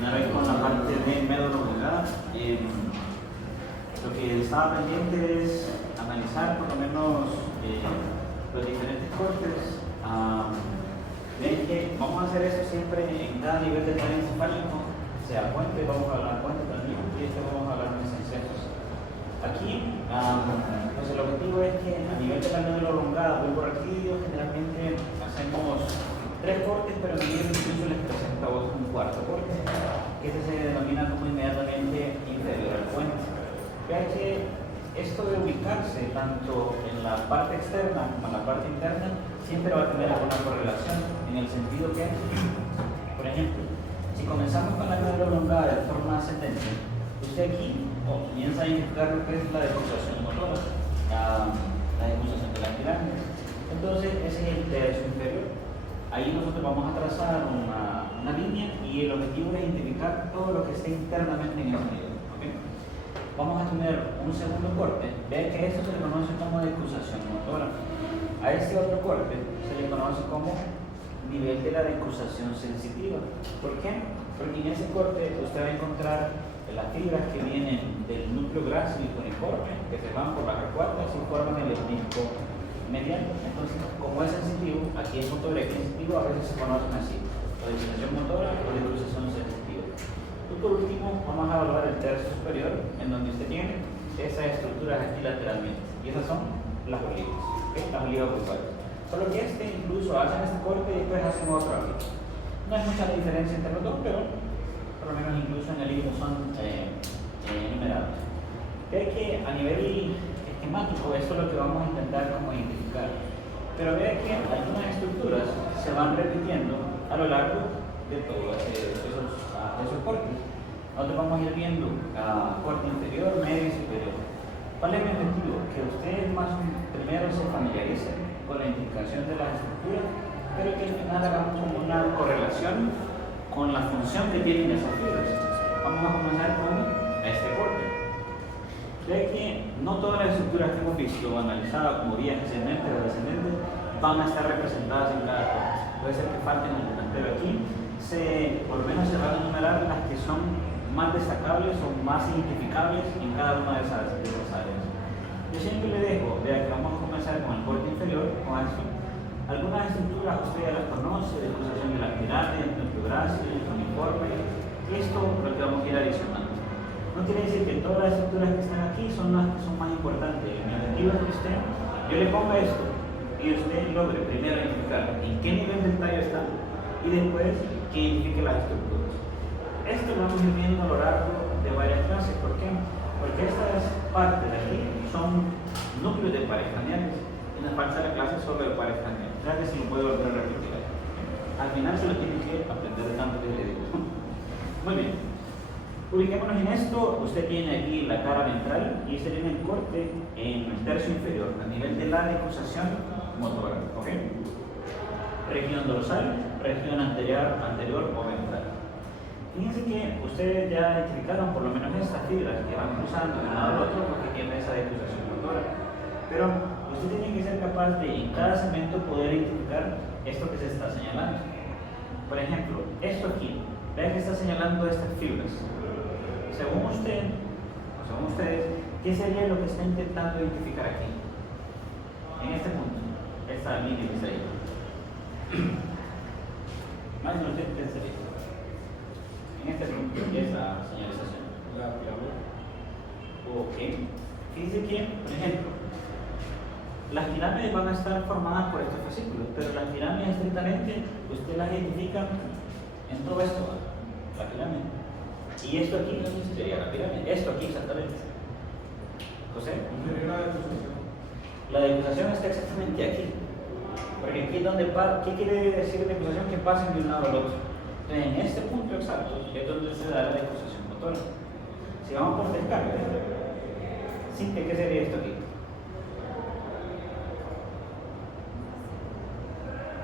terminar hoy con la parte de médula oblongada. Lo que estaba pendiente es analizar por lo menos los diferentes cortes. Ven que vamos a hacer esto siempre en cada nivel de tallo encefálico, sea puente, vamos a hablar puente también, y este vamos a hablar de mesenceros. Aquí, pues el objetivo es que a nivel de la médula oblongada, vuelvo a repetir, generalmente hacemos 3 cortes, pero en el incluso les presenta un cuarto corte, que este se denomina como inmediatamente inferior al puente. Vean que esto de ubicarse tanto en la parte externa como en la parte interna siempre va a tener alguna correlación, en el sentido que, por ejemplo, si comenzamos con la médula oblongada de forma ascendente, usted aquí comienza a identificar lo que es la decusación motora, la decusación de las pirámides. Entonces, ese es el tercio inferior. Ahí nosotros vamos a trazar una línea y el objetivo es identificar todo lo que esté internamente en ese nivel. ¿Okay? Vamos a tener un segundo corte. Vean que esto se le conoce como decusación motora. A este otro corte se le conoce como nivel de la decusación sensitiva. ¿Por qué? Porque en ese corte usted va a encontrar las fibras que vienen del núcleo grácil cuneiforme, que se van por las recuerdas y forman el epínico mediano. Entonces, como es sensitivo, aquí es motor y aquí es sensitivo, a veces se conocen así: o decusación motora o decusación sensitiva. Y por último, vamos a evaluar el tercio superior, en donde usted tiene esas estructuras aquí lateralmente. Y esas son las olivas, ¿okay? Las olivas bucales. Solo que incluso hacen este corte y después hacen otro aquí. No hay mucha diferencia entre los dos, pero por lo menos incluso en el libro son enumerados. Ve que a nivel esquemático esto es lo que vamos a intentar como identificar. Pero vea que algunas estructuras se van repitiendo a lo largo de todos esos cortes. Nosotros vamos a ir viendo corte inferior, medio y superior. ¿Cuál es el objetivo? Que usted primero se familiarice con la identificación de las estructuras, pero que al final hagamos como una correlación con la función que tienen esas fibras. Vamos a comenzar con este corte. Ve que no todas las estructuras que hemos visto o analizadas como vías ascendentes o descendentes van a estar representadas en cada corte. Puede ser que falten algunas, pero aquí por lo menos se van a enumerar las que son más destacables o más identificables en cada una de esas áreas. Yo siempre le dejo, vea que vamos a comenzar con el corte inferior, con esto. Algunas estructuras usted ya las conoce, decusación de la pirámide, núcleo grácil, cuneiforme. Esto es lo que vamos a ir adicionando. No quiere decir que todas las estructuras que están aquí son las que son más importantes. Mi objetivo es que yo le ponga esto y usted logre primero identificar en qué nivel del tallo está y después que identifique las estructuras. Esto lo vamos a ir viendo a lo largo de varias clases. ¿Por qué? Porque estas partes de aquí son núcleos de pares craneales y nos falta la clase sobre pares craneales. Ya que si lo puedo volver a repetir. Al final se lo tiene que aprender de tanto que le digo. Muy bien. Ubiquémonos en esto. Usted tiene aquí la cara ventral y usted tiene el corte en el tercio inferior, a nivel de la decusación motora. ¿Ok? Región dorsal, región anterior o ventral. Fíjense que ustedes ya identificaron por lo menos estas fibras que van cruzando de un lado al otro porque tienen esa decusación motora. Pero usted tiene que ser capaz de en cada segmento poder identificar esto que se está señalando. Por ejemplo, esto aquí, vean que está señalando estas fibras. Según usted, o según ustedes, ¿qué sería lo que está intentando identificar aquí? En este punto, esta línea que está ahí. Más no sé qué sería. En este punto, esa señalización. La pirámide. Ok. Fíjense que, por ejemplo, las pirámides van a estar formadas por estos fascículos, pero las pirámides estrictamente, usted las identifica en todo esto, la pirámide. Y esto aquí sería la pirámide. Esto aquí exactamente. ¿José? La decusación está exactamente aquí. Porque aquí es donde ¿qué quiere decir decusación? Que pasen de un lado al otro. Entonces, en este punto exacto es donde se da la decusación motora. Si vamos por descarga, ¿qué sería esto aquí?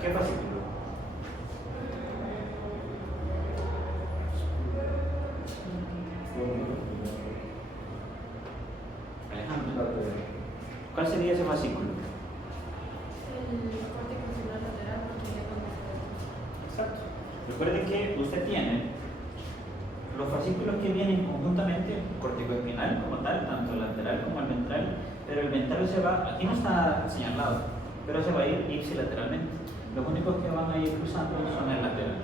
¿Qué fascículo? Alejandro, ¿cuál sería ese fascículo? El corte crucial lateral, porque ya no. Exacto. Recuerden que usted tiene Los fascículos que vienen conjuntamente, corticoespinal como tal, tanto el lateral como el ventral, pero el ventral se va, aquí no está señalado, pero se va a ir ipsilateralmente. Los únicos que van a ir cruzando son el lateral.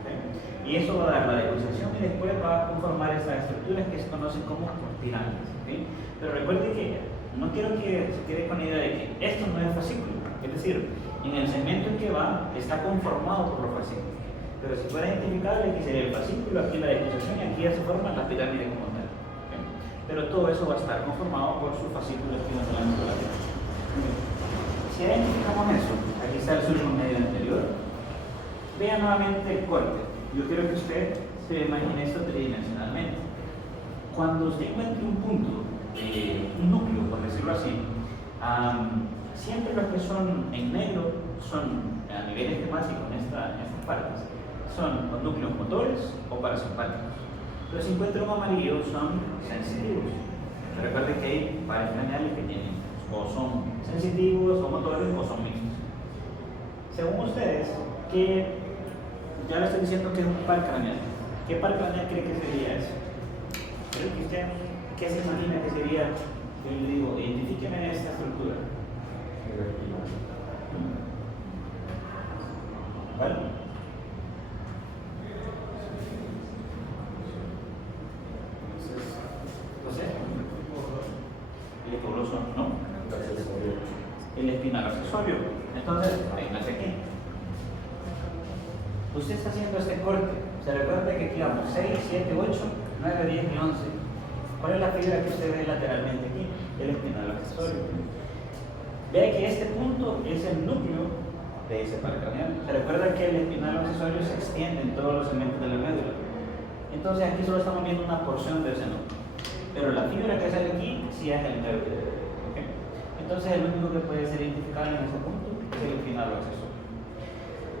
¿Okay? Y eso va a dar la decusación y después va a conformar estas estructuras que se conocen como cortinales. ¿Okay? Pero recuerde que no quiero que se quede con la idea de que esto no es fascículo, es decir, en el segmento en que va está conformado por los fascículos. Pero si fuera identificable, aquí sería el fascículo, aquí la decusación y aquí ya se forma la pirámide como tal. ¿Okay? Pero todo eso va a estar conformado por sus fascículos aquí en el ámbito lateral. Si identificamos eso, aquí está el surco medio anterior. Vea nuevamente el corte. Yo quiero que usted se imagine esto tridimensionalmente. Cuando usted encuentre un punto, un núcleo, por decirlo así, siempre los que son en negro son a nivel esquemático en estas partes, son los núcleos motores o parasimpáticos. Los si encuentra un amarillo son sensitivos. Recuerden que hay pares craneales que tienen o son sensitivos o motores o son mixtos. Según ustedes, que ya le estoy diciendo que es un par craneal. ¿Qué par craneal cree que sería eso? Creo que usted, ¿qué se imagina que sería? Yo le digo, identifíqueme esta estructura. ¿Vale? Entonces, el epigloso, ¿no? El espinal accesorio. Entonces, véngase aquí. Usted está haciendo este corte. Se recuerda que aquí vamos 6, 7, 8, 9, 10 y 11. ¿Cuál es la fibra que usted ve lateralmente aquí? El espinal accesorio. Vea que este punto es el núcleo de ese par craneal. Se recuerda que el espinal accesorio se extiende en todos los segmentos de la médula. Entonces aquí solo estamos viendo una porción de ese núcleo. Pero la fibra que sale aquí sí es el nervio. ¿Okay? Entonces el único que puede ser identificable en ese punto es el espinal accesorio.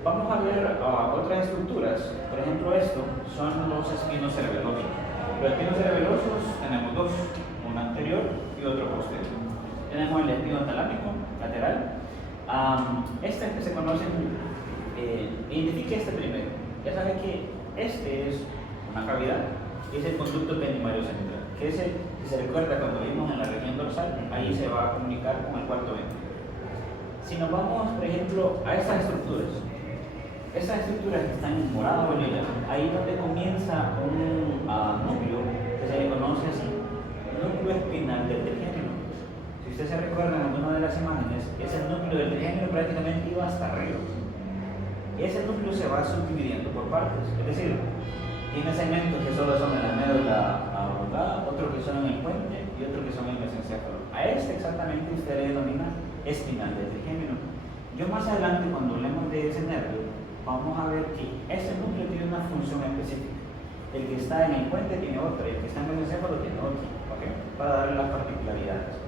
Vamos a ver otras estructuras. Por ejemplo, esto son los espinos cerebelosos. Los espinos cerebelosos tenemos dos, uno anterior y otro posterior. Tenemos el espino talámico lateral. Este que se conoce, identifique este primero. Ya sabe que este es una cavidad y es el conducto pendimario central, que es el que se recuerda cuando vimos en la región dorsal, ahí se va a comunicar con el cuarto ventrículo. Si nos vamos, por ejemplo, a estas estructuras que están en morado o lila, ahí donde comienza un núcleo que se le conoce así, núcleo espinal del trigémino. Si usted se recuerda en alguna de las imágenes, ese núcleo del trigémino prácticamente iba hasta arriba. Ese núcleo se va subdividiendo por partes, es decir, tiene segmentos que solo son en la médula oblongada, otros que son en el puente y otros que son en el mesencéfalo. A este exactamente usted le denomina espinal del trigémino. Yo más adelante, cuando hablemos de ese nervio, vamos a ver que este núcleo tiene una función específica. El que está en el puente tiene otra, y el que está en el mesencéfalo tiene otra, ¿okay? Para darle las particularidades.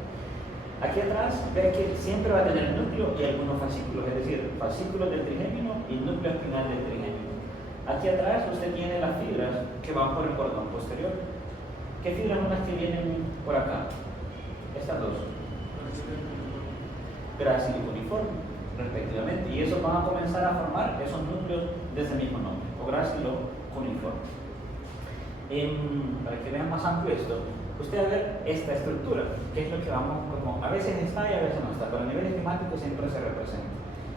Aquí atrás ve que siempre va a tener núcleo y algunos fascículos, es decir, fascículos del trigémino y núcleo espinal del trigémino. Aquí atrás usted tiene las fibras que van por el cordón posterior. ¿Qué fibras son las que vienen por acá? Estas dos. Grácilo cuneiforme, respectivamente. Y esos van a comenzar a formar esos núcleos de ese mismo nombre, o grácilo cuneiforme. Para que vean más amplio esto, usted va a ver esta estructura, que es lo que vamos, como a veces está y a veces no está, pero a nivel esquemático siempre se representa,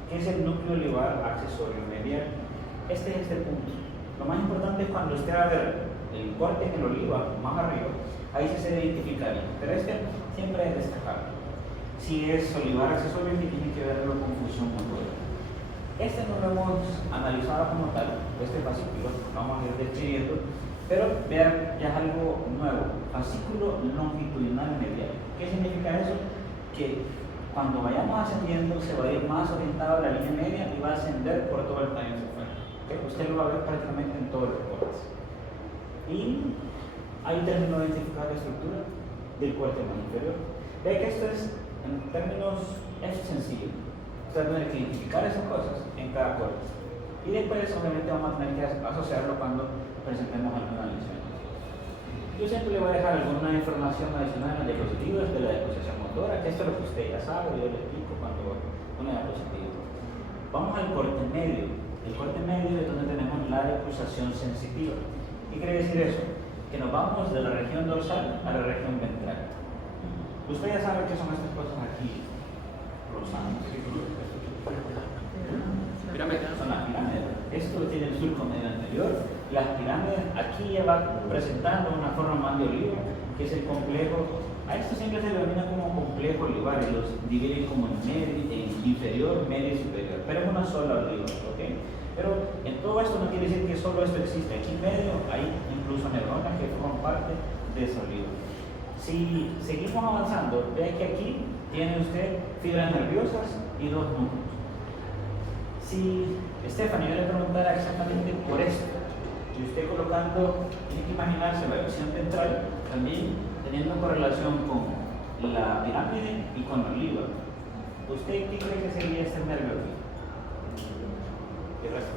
que es el núcleo olivar accesorio medial. Este es este punto. Lo más importante es cuando usted va a ver el corte en el oliva, más arriba, ahí se identifica bien, pero este siempre es destacable. Si es olivar accesorio, tiene que verlo con función motora. Este no lo hemos analizado como tal, este fascículo, vamos a ir describiendo, pero vean, ya es algo nuevo, fascículo longitudinal medial. ¿Qué significa eso? Que cuando vayamos ascendiendo se va a ir más orientado a la línea media y va a ascender por todo el tallo inferior. ¿Okay? Usted lo va a ver prácticamente en todos los cortes. Y ahí terminó de identificar la estructura del corte más inferior. Ve que esto es, en términos, es sencillo. Usted va a tener que identificar esas cosas en cada corte. Y después, obviamente, vamos a tener que asociarlo cuando presentemos alguna lección. Yo siempre le voy a dejar alguna información adicional en los diapositivos de la decusación motora, que esto es lo que usted ya sabe, yo le explico cuando una diapositiva. Vamos al corte medio. El corte medio es donde tenemos la decusación sensitiva. ¿Qué quiere decir eso? Que nos vamos de la región dorsal a la región ventral. Usted ya sabe qué son estas cosas aquí, rosadas. Pirámides. Son las pirámides. Esto tiene el surco medio anterior. Las pirámides aquí ya va presentando una forma más de olivo, que es el complejo. A esto siempre se denomina como complejo olivar y los dividen como en inferior, medio y superior. Pero es una sola oliva, ¿ok? Pero en todo esto no quiere decir que solo esto existe. Aquí en medio hay incluso neuronas que forman parte de esa oliva. Si seguimos avanzando, ve que aquí tiene usted fibras nerviosas y dos núcleos. Si Stephanie yo le preguntara exactamente por esto, y usted colocando, tiene que imaginarse la visión ventral también teniendo correlación con la pirámide y con la oliva. ¿Usted qué cree que sería este nervio aquí? ¿Qué resto?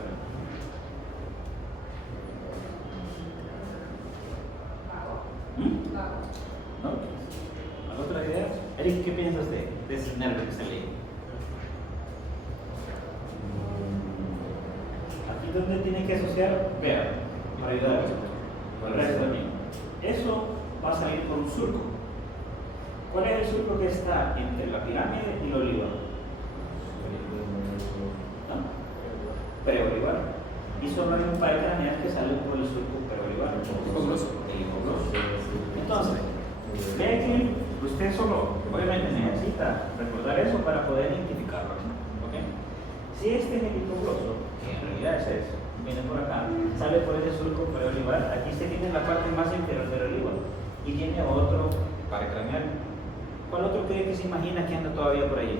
¿No? ¿Alguna otra idea? Eric, ¿qué piensas de ese nervio que está ahí? Aquí donde tiene que asociar, vea, para ayudar con el resto también. Eso va a salir por un surco. ¿Cuál es el surco que está entre la pirámide y la oliva? ¿No? Preolivar. Y solo hay un par de craneas que salen por el surco preolivar. El hipogloso. Entonces, ve que usted solo, obviamente necesita recordar eso para poder identificarlo. ¿Okay? Si este es el hipogloso, que en realidad es ese, viene por acá, sale por ese surco preolivar, aquí se tiene la parte más interior de la oliva y tiene otro par craneal. ¿Cuál otro cree que se imagina que anda todavía por allí?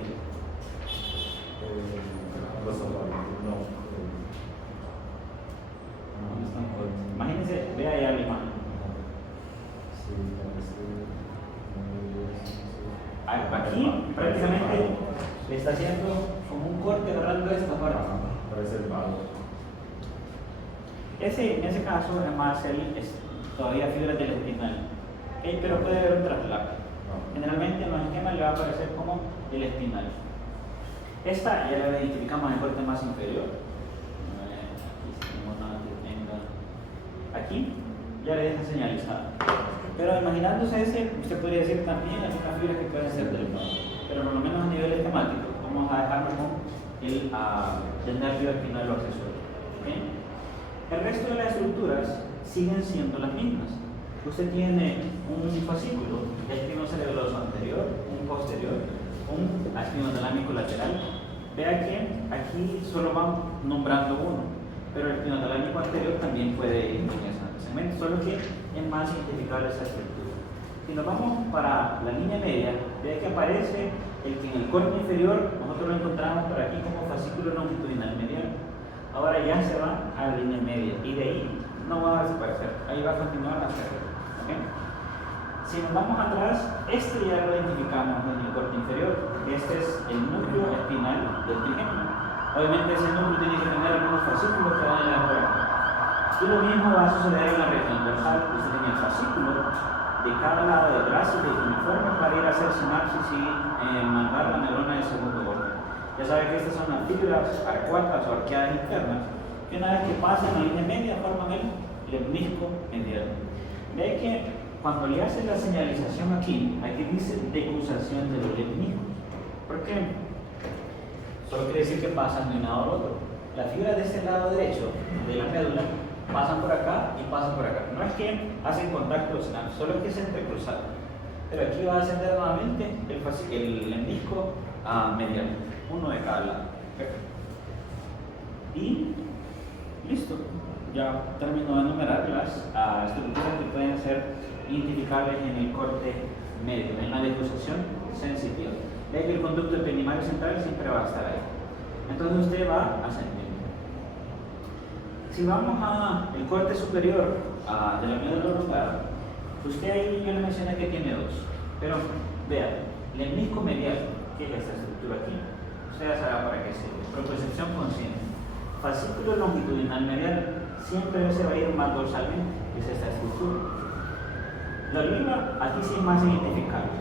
Imagínense, vea allá la imagen. Aquí prácticamente le está haciendo como un corte agarrando esta parte. Parece el palo. En ese caso, además, es todavía fibra del espinal. Pero puede haber un traslape. Generalmente en los esquemas le va a aparecer como el espinal. Esta ya la identificamos en el corte más inferior. Aquí ya le deja señalizada. Pero imaginándose ese, usted podría decir también algunas fibras que pueden ser del nodo. Pero por lo menos a nivel esquemático, vamos a dejarlo con el nervio espinal o accesorio. ¿Okay? El resto de las estructuras siguen siendo las mismas. Usted tiene un fascículo, el espinocerebroso anterior, un posterior, un espinotalámico lateral. Vea que aquí solo van nombrando uno, pero el espinotalámico anterior también puede ir en ese segmento, solo que es más identificable esa estructura. Si nos vamos para la línea media, vea que aparece el que en el corte inferior nosotros lo encontramos por aquí como fascículo longitudinal medial. Ahora ya se va a la línea media y de ahí no va a desaparecer, ahí va a continuar hasta arriba. ¿Okay? Si nos vamos atrás, este ya lo identificamos en el corte inferior. Este es el núcleo espinal del trigémino. Obviamente ese núcleo tiene que tener algunos fascículos que van a llegar por acá. Y lo mismo va a suceder en la región dorsal. Usted tiene el fascículo de cada lado del brazo de uniforme para ir a hacer sinapsis y mandar la neurona del segundo orden. Ya saben que estas son las fibras arcuatas o arqueadas internas que una vez que pasan la línea media forman el lemnisco medial. Ve que cuando le hacen la señalización aquí dice decusación de los lemniscos. ¿Por qué? Solo quiere decir que pasan de un lado al otro. Las fibras de este lado derecho de la médula pasan por acá y pasan por acá. No es que hacen contacto los sinapsis, solo es que se entrecruzan. Pero aquí va a ascender nuevamente el lemnisco medial, uno de cada lado. Y listo. Ya termino de enumerar las estructuras que pueden ser identificables en el corte medio, en la decusación sensitiva. Ve que el conducto epidimario central siempre va a estar ahí. Entonces usted va ascendiendo. Si vamos al corte superior de la médula oblongada, usted ahí yo le mencioné que tiene dos. Pero vea, lemnisco medial, que es esta estructura aquí, usted ya sabe para qué sirve. Propiocepción consciente. Fascículo longitudinal medial siempre se va a ir más dorsalmente, es esta estructura. La oliva aquí sí es más identificable,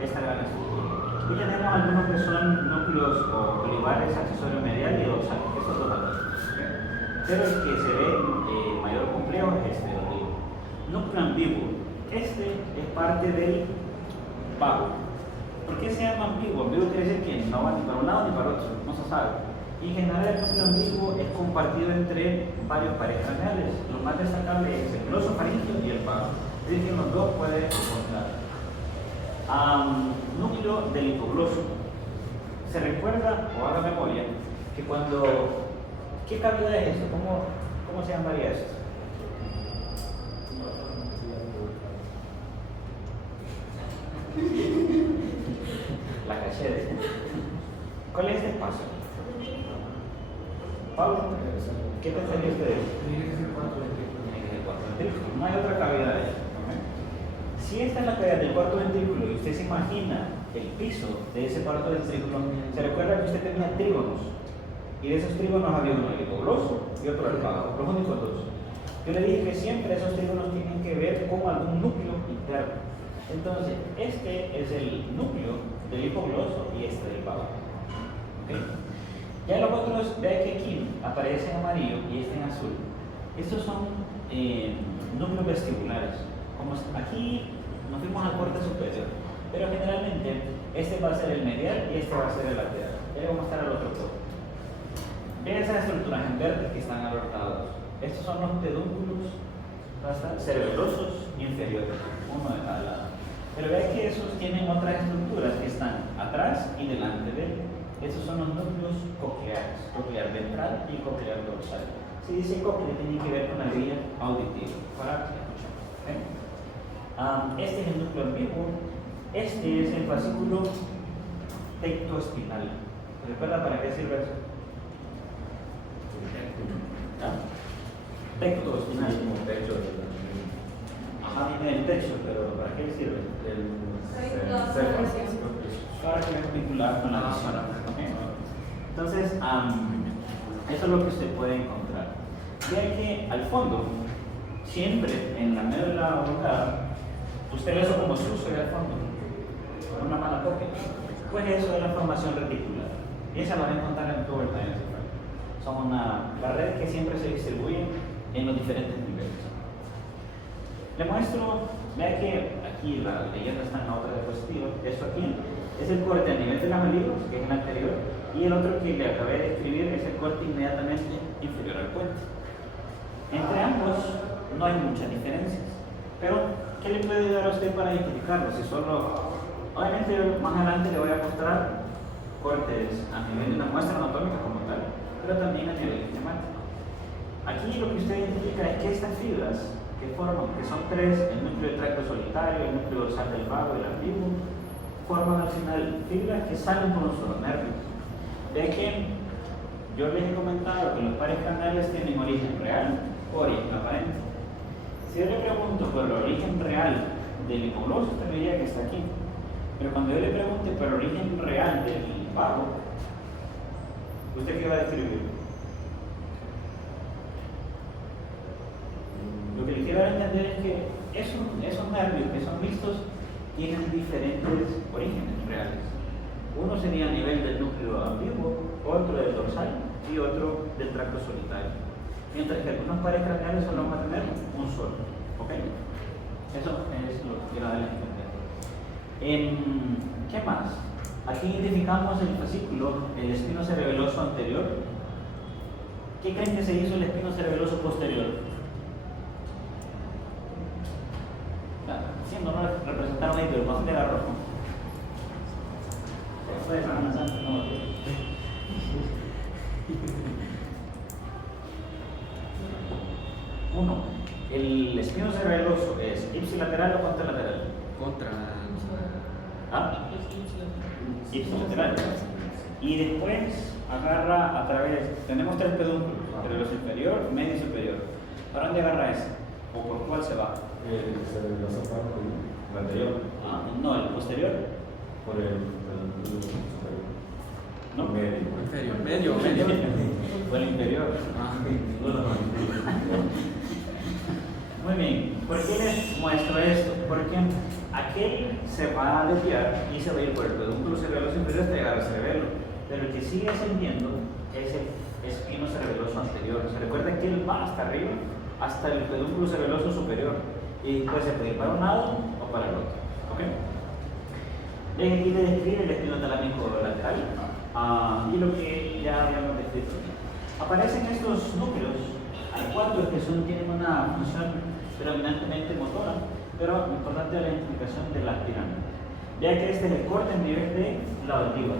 esta gran estructura. Y tenemos algunos que son núcleos o olivares, accesorio medial y dorsal, estos dos aquí. ¿Okay? Pero el que se ve mayor complejo es este de oliva. núcleo ambiguo. Este es parte del vago. ¿Por qué se llama ambiguo? Ambiguo quiere decir que no va ni para un lado ni para otro, no se sabe. Y en general el núcleo ambiguo es compartido entre varios pares craneales. Lo más destacable es el glosofaringeo y el vago. Es decir, que los dos pueden encontrar. Núcleo del hipogloso. Se recuerda, o haga memoria, que cuando... ¿Qué cavidad es esto? ¿Cómo se llamaría esto? La cachete. ¿Cuál es este espacio? Pablo, ¿qué pensaría usted? Tiene que ser 4 ventrículos. No hay otra cavidad ahí. Si esta es la cavidad del cuarto ventrículo y usted se imagina el piso de ese cuarto ventrículo, se recuerda que usted tenía trígonos. Y de esos trígonos había uno el hipogloso y otro el vago, los únicos dos. Yo le dije que siempre esos trígonos tienen que ver con algún núcleo interno. Entonces, este es el núcleo del hipogloso y este del vago. ¿Okay? Ya los otros, vea que aquí aparece en amarillo y este en azul. Estos son núcleos vestibulares. Como aquí nos fuimos al corte superior, pero generalmente este va a ser el medial y este va a ser el lateral. Ya le vamos a mostrar al otro corte. Vean esas estructuras en verde que están abortados. Estos son los pedúnculos cerebelosos inferiores, uno de cada lado. Pero vean que esos tienen otras estructuras que están atrás y delante de él. Estos son los núcleos cocleares, coclear ventral y coclear dorsal. Si dice cóclea, tiene que ver con la vía auditiva para escuchar. ¿Okay? Este es el núcleo ambiguo. Este es el fascículo tectoespinal. ¿Recuerda para qué sirve eso? Tectoespinal. Como techo de Ajá, viene el techo, pero ¿para qué sirve? Para que es vincular con la visión. ¿Okay? Entonces, eso es lo que usted puede encontrar. Vean que al fondo, siempre en la médula oblongada, usted ve eso como sucio al fondo, con una mala toque. Pues eso es la formación reticular. Y esa la van a encontrar en todo el encéfalo. Son la red que siempre se distribuye en los diferentes niveles. Le muestro, vea que aquí la leyenda está en la otra diapositiva. Esto aquí es el corte a nivel de la mandíbula, que es el anterior, y el otro que le acabé de escribir es el corte inmediatamente inferior al puente. Entre ambos no hay muchas diferencias, pero ¿qué le puede ayudar a usted para identificarlo? Si solo, obviamente más adelante le voy a mostrar cortes a nivel de la muestra anatómica como tal, pero también a nivel esquemático. Aquí lo que usted identifica es que estas fibras que forman, que son tres, el núcleo del tracto solitario, el núcleo dorsal del vago y el ambiguo, forman al final fibras que salen por un solo nervio. Ve que yo les he comentado que los pares craneales tienen origen real o origen aparente. Si yo le pregunto por el origen real del hipogloso, usted me diría que está aquí. Pero cuando yo le pregunte por el origen real del vago, ¿usted qué va a describir? Lo que le quiero dar a entender es que esos nervios que son mixtos tienen diferentes orígenes reales. Uno sería a nivel del núcleo ambiguo, otro del dorsal y otro del tracto solitario. Mientras que algunos pares craneales solo van a tener un solo. ¿Ok? Eso es lo que quiero darles a entender. ¿Qué más? Aquí identificamos el fascículo, el espino cerebeloso anterior. ¿Qué creen que se hizo el espino cerebeloso posterior? Sí, no lo representaron ahí, pero pasen de la roja. Uno, el espino cerebeloso es ipsilateral o contralateral. Ipsilateral. Y después agarra a través, tenemos tres pedúnculos, cerebeloso inferior, medio y superior. ¿Para dónde agarra ese? ¿O por cuál se va? El anterior. No, el posterior. Por el superior. No. Medio. Fue el interior. Muy bien. ¿Por qué les muestro esto? Porque aquel se va a desviar y se va a ir por el pedúnculo cerebeloso inferior hasta llegar al cerebelo. Pero el que sigue ascendiendo es el espino cerebeloso anterior. Se recuerda que él va hasta arriba, hasta el pedúnculo cerebeloso superior. Y después se puede ir para un lado o para el otro. ¿Ok? Ven aquí le describe el espinotalámico lateral y lo que ya habíamos descrito. Aparecen estos núcleos, hay 4 que tienen una función predominantemente motora, pero lo importante es la identificación de las pirámides. Vea que este es el corte en nivel de la oliva,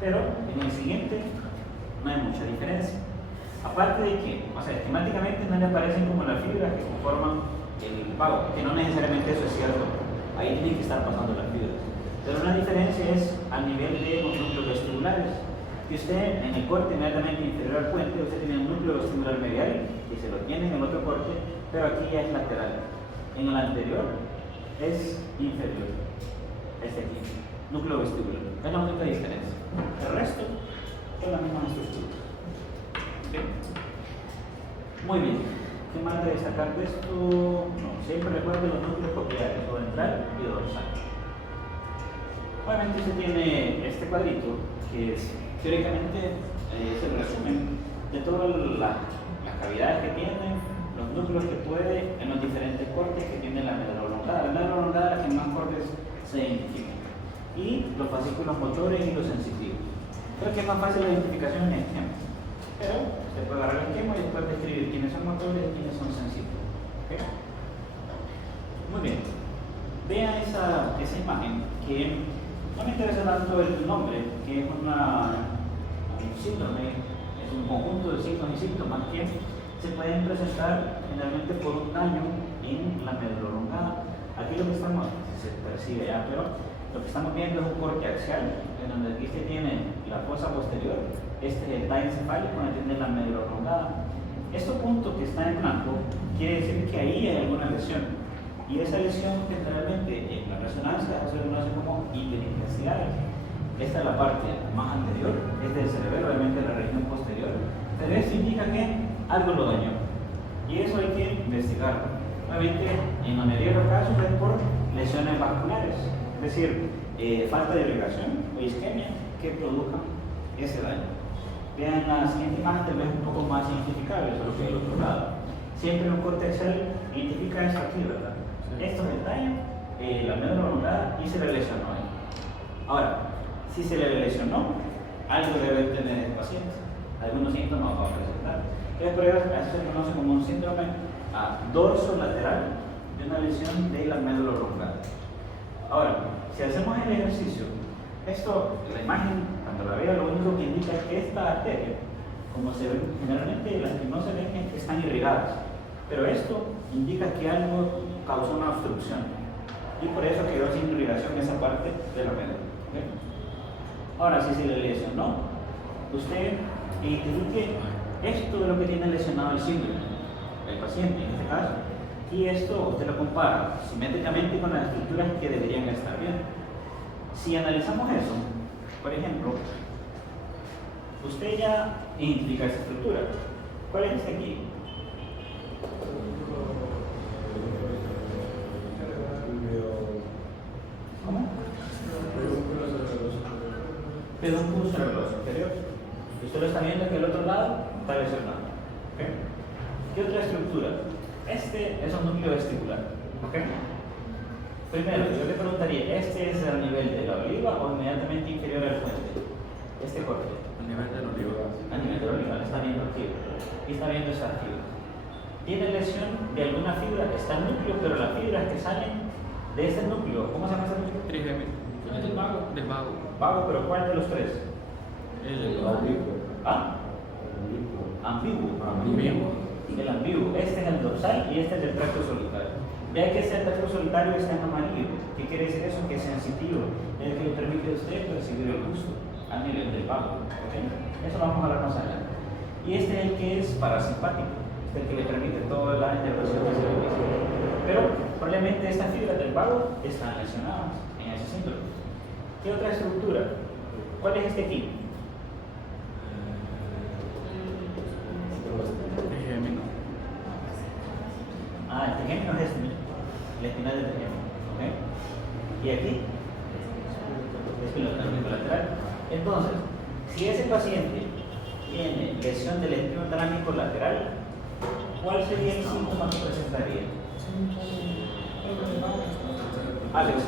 pero en el siguiente no hay mucha diferencia. Aparte de que, o sea, esquemáticamente no le aparecen como las fibras que conforman el vago, que no necesariamente eso es cierto, ahí tienen que estar pasando las fibras. Pero una diferencia es a nivel de los núcleos vestibulares. Que usted en el corte inmediatamente inferior al puente, usted tiene un núcleo vestibular medial que se lo tiene en el otro corte, pero aquí ya es lateral. En el anterior es inferior. Este aquí, núcleo vestibular. Es la única diferencia. El resto son las mismas estructuras. ¿Okay? Muy bien. ¿Qué más debe sacar de esto? No, siempre recuerde los núcleos cocleares, o ventral y dorsal. Obviamente se tiene este cuadrito que es, teóricamente es el resumen de todas las cavidades que tienen, los núcleos que puede en los diferentes cortes que tiene la médula oblongada. La médula oblongada es la que más cortes se identifican. Y los fascículos motores y los sensitivos. Creo que es más fácil la identificación en esquemas. Pero se puede agarrar el esquema y después describir quiénes son motores y quiénes son sensitivos. ¿Okay? Muy bien. Vean esa imagen que no me interesa tanto el nombre, que es un síndrome, es un conjunto de signos y síntomas que se pueden presentar generalmente por un daño en la médula oblongada. Aquí lo que estamos, se percibe ya, pero lo que estamos viendo es un corte axial, en donde aquí se tiene la fosa posterior, este es el tallo encefálico, donde tiene la médula oblongada. Este punto que está en blanco quiere decir que ahí hay alguna lesión. Y esa lesión generalmente en la resonancia se conoce como hiperintensidad. Esta es la parte más anterior, este es el cerebelo, obviamente la región posterior. Pero esto indica que algo lo dañó. Y eso hay que investigarlo. Obviamente, en la mayoría de los casos es por lesiones vasculares, es decir, falta de irrigación o isquemia que produzcan ese daño. Vean la siguiente imagen, tal vez un poco más identificable, solo que del otro lado. Siempre un corte axial identifica esto aquí, ¿verdad? Estos detalles, la médula oblongada y se le lesionó ahí. Ahora, si se le lesionó, algo debe tener el paciente. Algunos síntomas va a presentar. Por eso se conoce como un síndrome dorsolateral de una lesión de la médula oblongada. Ahora, si hacemos el ejercicio, esto, la imagen, cuando la vea, lo único que indica es que esta arteria, como se ve generalmente, las que no se ven es que están irrigadas. Pero esto indica que algo causó una obstrucción y por eso quedó sin irrigación esa parte de la médula. ¿Okay? Ahora, si se le lesionó, usted identifique esto de lo que tiene lesionado el síndrome, el paciente en este caso, y esto usted lo compara simétricamente con las estructuras que deberían estar bien. Si analizamos eso, por ejemplo, usted ya identifica esa estructura. ¿Cuál es este aquí? ¿Cómo? Pedúnculo cerebroso superior. Usted lo está viendo que el otro lado está lesionado. ¿Okay? ¿Qué otra estructura? Este es un núcleo vestibular. ¿Okay? Primero, yo le preguntaría, ¿este es a nivel de la oliva o inmediatamente inferior al puente? Este corte. A nivel de la oliva. A nivel de la oliva, le está viendo aquí. Y está viendo esa fibra. Tiene lesión de alguna fibra, está el núcleo, pero las fibras que salen de ese núcleo, ¿cómo se llama ese núcleo? Trigémino. Es del vago. Del vago. Vago, pero ¿cuál de los tres? El ¿Ah? Ambiguo. ambiguo. El ambiguo. Este es el dorsal y este es el tracto solitario. Vea que ese tracto solitario está en amarillo. ¿Qué quiere decir eso? Que es sensitivo. Es el que le permite a usted percibir el gusto a nivel del vago. ¿Okay? Eso lo vamos a hablar más adelante. Y este es el que es parasimpático. Este es el que le permite toda la intervención que se realiza. Pero probablemente estas fibras del vago están lesionadas en ese síndrome. ¿Qué otra estructura? ¿Cuál es este aquí? Trigémino. El trigémino es este, el espinal del trigémino. ¿Okay? Y aquí, espinotalámico lateral. Entonces, si ese paciente tiene lesión del espinotalámico lateral, ¿cuál sería el síntoma que presentaría? Alex,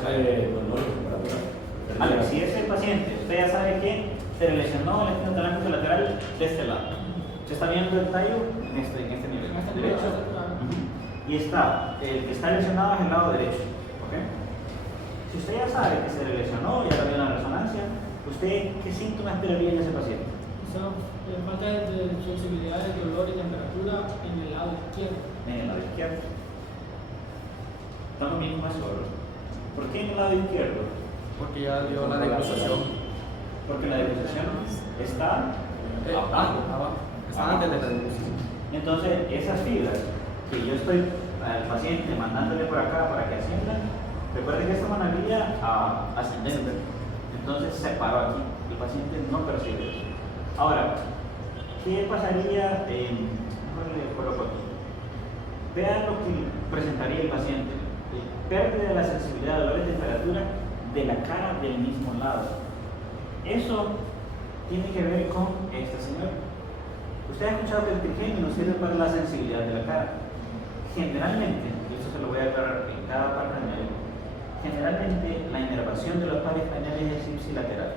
Alex, si es el paciente, usted ya sabe que se lesionó el espino talámico lateral de este lado. Se está viendo el tallo en este nivel, derecho. Y está, el que está lesionado es el lado derecho. ¿Okay? Si usted ya sabe que se lesionó, ya lo vio en la resonancia, ¿usted qué síntomas esperaría en ese paciente? Falta de sensibilidad, de dolor y temperatura en el lado izquierdo. En el lado izquierdo. Estamos viendo más solo. ¿Por qué en el lado izquierdo? Porque ya dio la degustación. Porque la degustación está Abajo. Está antes de la degustación. Entonces, esas fibras que yo estoy al paciente mandándole por acá para que asciendan, recuerden que esta es una vía ascendente. Entonces se paró aquí. El paciente no percibe eso. Ahora, ¿qué pasaría mejor le coloco aquí? Vean lo que presentaría el paciente. Pérdida de la sensibilidad, dolor y temperatura de la cara del mismo lado. Eso tiene que ver con esta señora. Usted ha escuchado que el trigémino sirve para la sensibilidad de la cara. Generalmente, y esto se lo voy a aclarar en cada parte del medio, generalmente la inervación de los pares craneales es ipsilateral.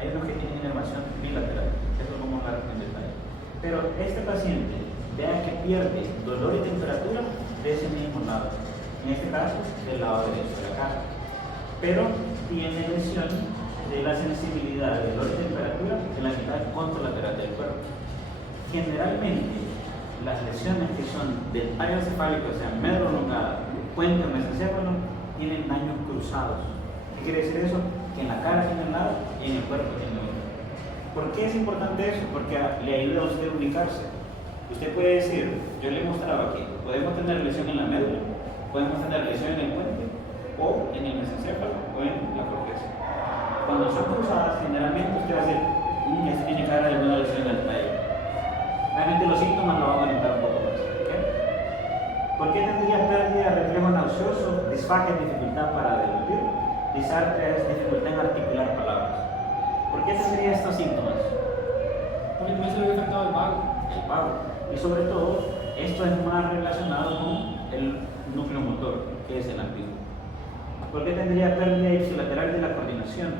Hay unos que tienen inervación bilateral. Eso lo vamos a hablar en detalle. Pero este paciente, vea que pierde dolor y temperatura de ese mismo lado. En este caso, del lado derecho de la cara. Pero tiene lesión de la sensibilidad de dolor y temperatura en la mitad contralateral del cuerpo. Generalmente, las lesiones que son del área cefálica, o sea, medio prolongada, puente o mesencéfalo, tienen daños cruzados. ¿Qué quiere decir eso? Que en la cara tiene un lado y en el cuerpo tiene otro. ¿Por qué es importante eso? Porque le ayuda a usted a ubicarse. Usted puede decir, yo le he mostrado aquí, podemos tener lesión en la médula, podemos tener lesión en el puente, o en el mesencéfalo, o en la corteza. Cuando son cruzadas, generalmente usted va a decir, este tiene cara de alguna lesión en el tallo. Realmente los síntomas lo van a orientar un poco más. ¿Okay? ¿Por qué tendría pérdida de reflejo nauseoso, disfagia, dificultad para deglutir, disartrias, dificultad en articular palabras? ¿Por qué tendría estos síntomas? Porque también se le había afectado el vago. El pago. Y sobre todo, esto es más relacionado con el núcleo motor, que es el antiguo. ¿Por qué tendría pérdida ipsilateral de la coordinación?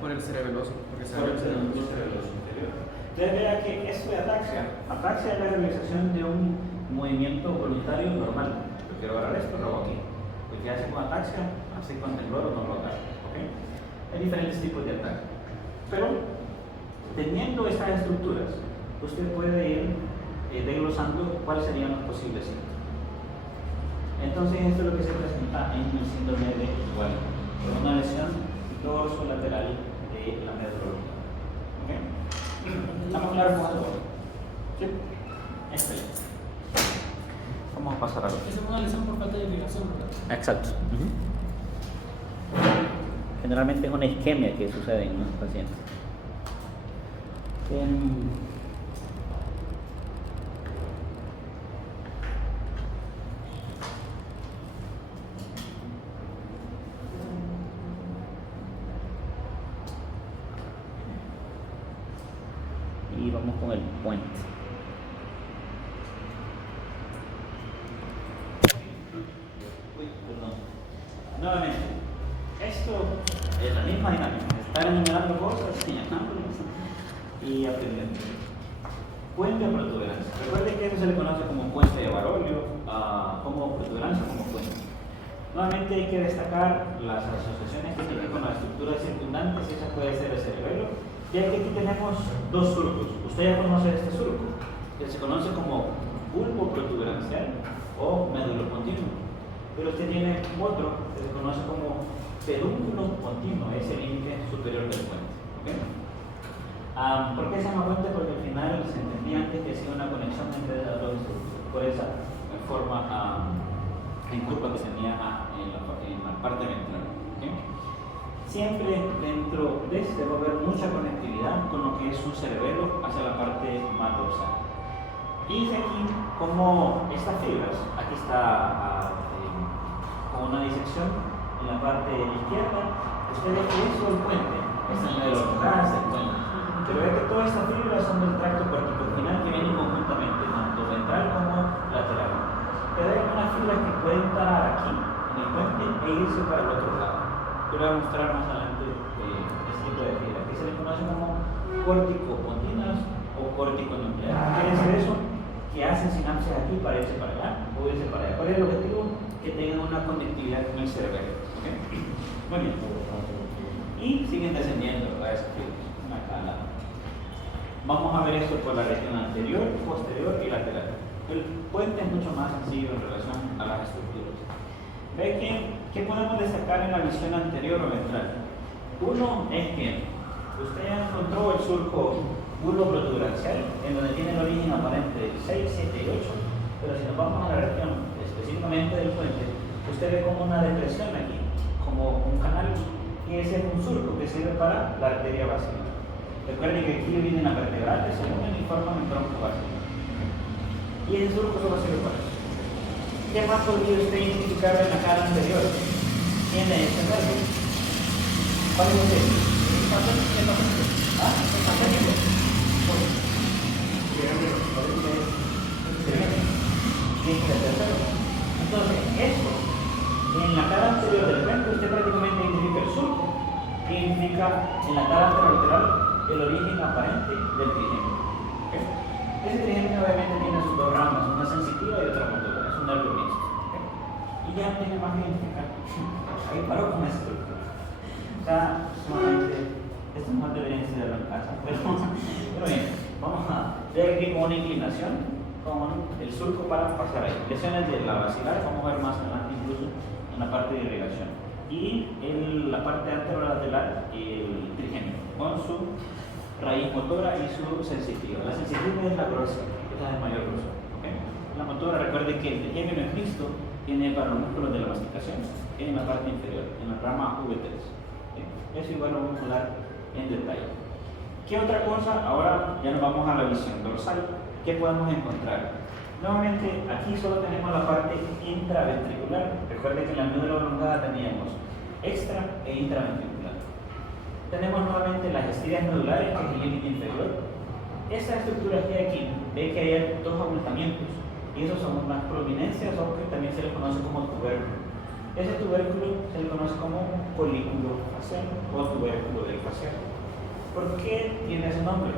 Por el cerebeloso. Porque Por el cerebeloso anterior. Entonces vea que esto de ataxia. Ataxia es la realización de un movimiento voluntario normal. Yo quiero agarrar esto, lo hago aquí. Lo que hace con ataxia, hace con temblor o no lo haga. ¿Okay? Hay diferentes tipos de ataque. Pero, teniendo estas estructuras, usted puede ir desglosando cuáles serían los posibles síntomas. Entonces, esto es lo que se presenta en el síndrome de igual, con una lesión dorsolateral de la médula. ¿Okay? ¿Estamos claros con eso? ¿Sí? Esto ya. Vamos a pasar a lo que Esa es una lesión por falta de irrigación, ¿verdad? exacto. Generalmente es una isquemia que sucede en los pacientes. Y vamos con el puente. Uy, perdón. Nuevamente, esto es la misma dinámica. Estar enumerando cosas, señalándolas y aprendiendo. Puente o protuberancia. Recuerden que esto se le conoce como puente de Barolio, como protuberancia, como puente. Nuevamente hay que destacar las asociaciones que tienen con las estructuras circundantes. Esa puede ser el cerebelo. Ya que aquí tenemos dos surcos. Usted ya conoce este surco, que se conoce como bulbo protuberancial o médulo continuo. Pero usted tiene otro que se conoce como pedúnculo continuo, es el límite superior del puente. ¿Okay? ¿Por qué se llama puente? Porque al final se entendía antes que hacía una conexión entre las dos estructuras, por esa forma en curva que tenía en la parte ventral. ¿Okay? Siempre dentro de este va a haber mucha conectividad con lo que es un cerebelo hacia la parte más dorsal. Y aquí como estas fibras, aquí está con una disección en la parte izquierda, usted ve que eso es el puente, es el medio lateral, es el puente. Pero ve que todas estas fibras son del tracto corticospinal que vienen conjuntamente, tanto ventral como lateral. Pero hay unas fibras que puede entrar aquí, en el puente, e irse para el otro lado. Yo le voy a mostrar más adelante este tipo de fibra, que se le conoce como córtico-pontinas o córtico-nuclear. ¿Qué quiere decir eso? Que hacen sinapsis aquí para irse para allá o irse para allá. ¿Cuál es el objetivo? Que tengan una conectividad con el cerebelo. ¿Okay? Muy bien. Y siguen descendiendo a esa fibra, una cada lado. Vamos a ver esto por la región anterior, posterior y lateral. El puente es mucho más sencillo en relación a las estructuras. ¿Ve qué podemos destacar en la visión anterior o ventral? Uno es que usted ya encontró el surco bulbo-protuberancial, en donde tiene el origen aparente del 6, 7 y 8, pero si nos vamos a la región específicamente del puente, usted ve como una depresión aquí, como un canal, y ese es un surco que sirve para la arteria básica. Recuerden que aquí vienen las vertebrales, se unen y forman el tronco básico. Y ese surco solo sirve para eso. ¿Qué más podría usted identificar en la cara anterior? Tiene este nervio. ¿Cuál es usted? ¿Qué pasa? ¿Ah? ¿Qué pasa? Entonces, esto, en la cara anterior del puente, usted prácticamente identifica el surco, que identifica en la cara anterolateral el origen aparente del trigémino. ¿Okay? Ese trigémino obviamente tiene sus dos ramas, una sensitiva y otra motora, es un nervio mixto. ¿Okay? Y ya no tiene más que identificar. Ahí paró con esa estructura. O sea, sumamente, esto no debería enseñarlo en casa, pero bien, vamos a ver aquí con una inclinación con el surco para pasar ahí. Lesiones de la basilar, vamos a ver más adelante incluso en la parte de irrigación. Y en la parte anterolateral, el trigémino, con su raíz motora y su sensitiva. La sensitiva es la gruesa, esa es el mayor grosor. ¿Okay? La motora, recuerde que el trigémino en Cristo tiene para los músculos de la masticación en la parte inferior, en la rama V3. ¿Okay? Eso igual lo vamos a hablar en detalle. ¿Qué otra cosa? Ahora ya nos vamos a la visión dorsal. ¿Qué podemos encontrar? Nuevamente, aquí solo tenemos la parte intraventricular. Recuerden que en la médula oblongada teníamos extra e intraventricular. Tenemos nuevamente las estrias medulares, que es el límite inferior. Esa estructura que hay aquí, ve que hay dos abultamientos, y esos son unas prominencias o que también se les conoce como tubérculo. Ese tubérculo se le conoce como colículo facial o tubérculo del facial. ¿Por qué tiene ese nombre?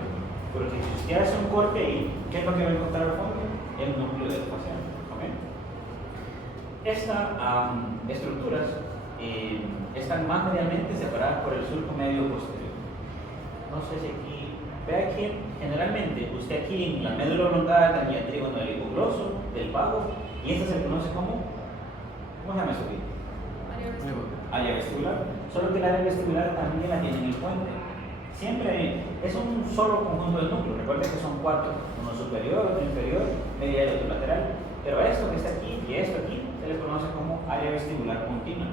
Porque si usted hace un corte ahí, ¿qué es lo que va a encontrar al fondo? El núcleo del facial. ¿Okay? Estas estructuras están más medialmente separadas por el surco medio posterior. No sé si aquí, vea que generalmente usted aquí en la médula oblongada tenía trígono del hipogloso, del vago, y este se le conoce como, ¿cómo se llama eso? Área vestibular. Solo que el área vestibular también la tiene en el puente. Siempre es un solo conjunto de núcleos. Recuerden que son cuatro: uno superior, otro inferior, medial y otro lateral. Pero esto que está aquí y esto aquí se les conoce como área vestibular continua.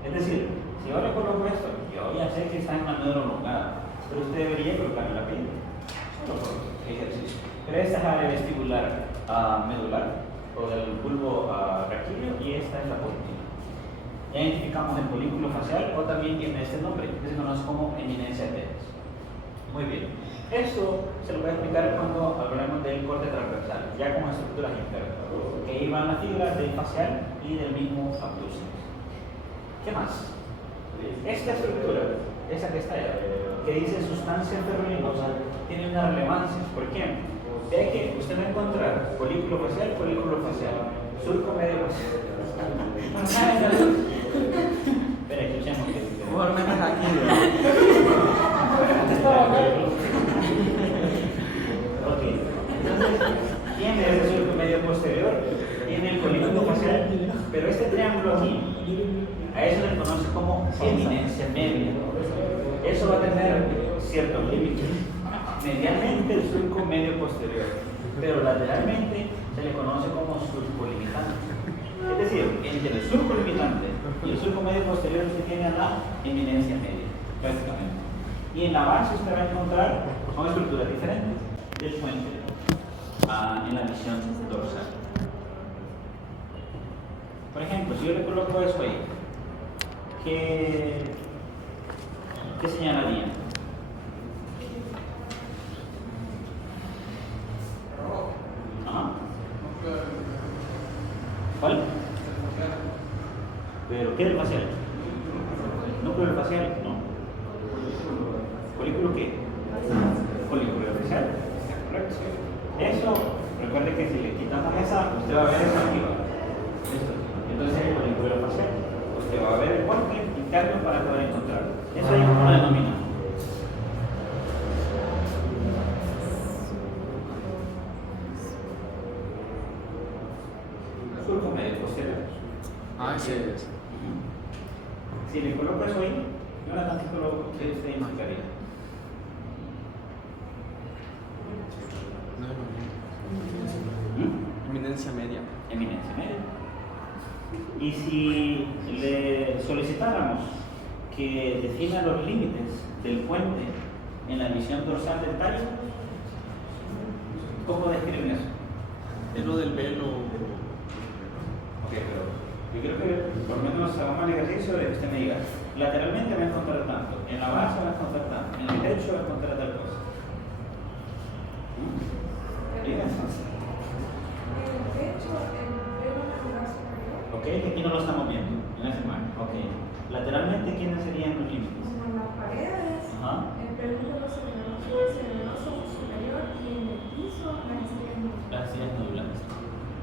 Es decir, si yo le coloco esto, yo ya sé que está en la médula oblongada, pero usted debería colocarle la piel, solo por ejercicio. Pero esta es la área vestibular medular o del bulbo raquídeo, y esta es la continua. Ya identificamos el folículo facial, o también tiene este nombre, que se conoce como eminencia de Teres. Muy bien. Esto se lo voy a explicar cuando hablemos del corte transversal, ya con estructuras internas, que ahí van las fibras del facial y del mismo abducens. ¿Qué más? Esta estructura, esa que está ahí, que dice sustancia ferruginosa, tiene una relevancia. ¿Por qué? Vea que usted va a encontrar folículo facial, surco medio facial. Espera, escuchemos que... Mejor menos aquí, Ok, entonces tiene ese surco medio posterior, tiene el folículo facial, pero este triángulo aquí, a eso se le conoce como eminencia media. Eso va a tener ciertos límites. Medialmente el surco medio posterior, pero lateralmente se le conoce como surco limitante. Es decir, entre el surco limitante y el surco medio posterior usted tiene a la eminencia media, prácticamente. Y en la base usted va a encontrar, son estructuras diferentes del puente en la visión dorsal. Por ejemplo, si yo le coloco eso ahí, ¿qué señalaría? Ajá. ¿Cuál? Pero, ¿qué es el facial? Núcleo facial, no. ¿Folículo qué? Folículo facial. Correcto. Eso, recuerde que si le quitamos esa, usted va a ver eso arriba. Esto. Entonces es el folículo facial. Usted va a ver el corte interno para poder encontrar. Eso ahí como lo denomina. Surco medio posterior. Ah, ese es. Si le coloco eso ahí, yo ahora tantito lo que usted imaginaría. No, no. Eminencia media. Eminencia media. Y si le solicitáramos que defina los límites del puente en la visión dorsal del tallo, ¿cómo describen eso? Es lo del velo. Ok, pero yo creo que por lo menos hagamos el ejercicio de que usted me diga, lateralmente va a encontrar tanto, en la base va a encontrar tanto, en el techo va a encontrar tal cosa. Diga entonces. El techo, el velo angular superior, Ok, que aquí no lo estamos viendo, en ese marco. Ok. Lateralmente, ¿quiénes serían los límites? como en las paredes, Ajá. el pedúnculo cerebroso superior y en el piso las estrellas nublares. Las sillas nodulares.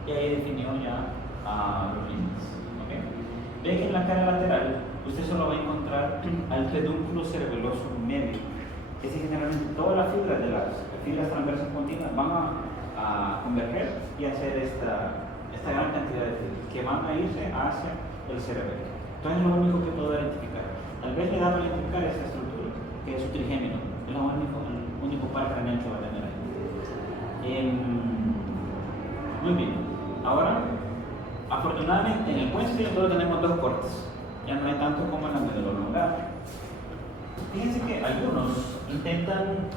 Y ahí definió ya los límites. ¿Ok? Ve que en la cara lateral usted solo va a encontrar al pedúnculo cerebeloso medio. Es decir, generalmente todas las fibras de las fibras transversas continuas van a converger y hacer esta gran cantidad de fibras que van a irse hacia el cerebelo. Entonces es lo único que puedo identificar. Tal vez le da para identificar esta estructura, que es su trigémino. Es el único par craneal que va a tener ahí. Muy bien. Ahora, afortunadamente en el puente solo tenemos dos cortes. Ya no hay tanto como en la médula oblongada. Fíjense que algunos intentan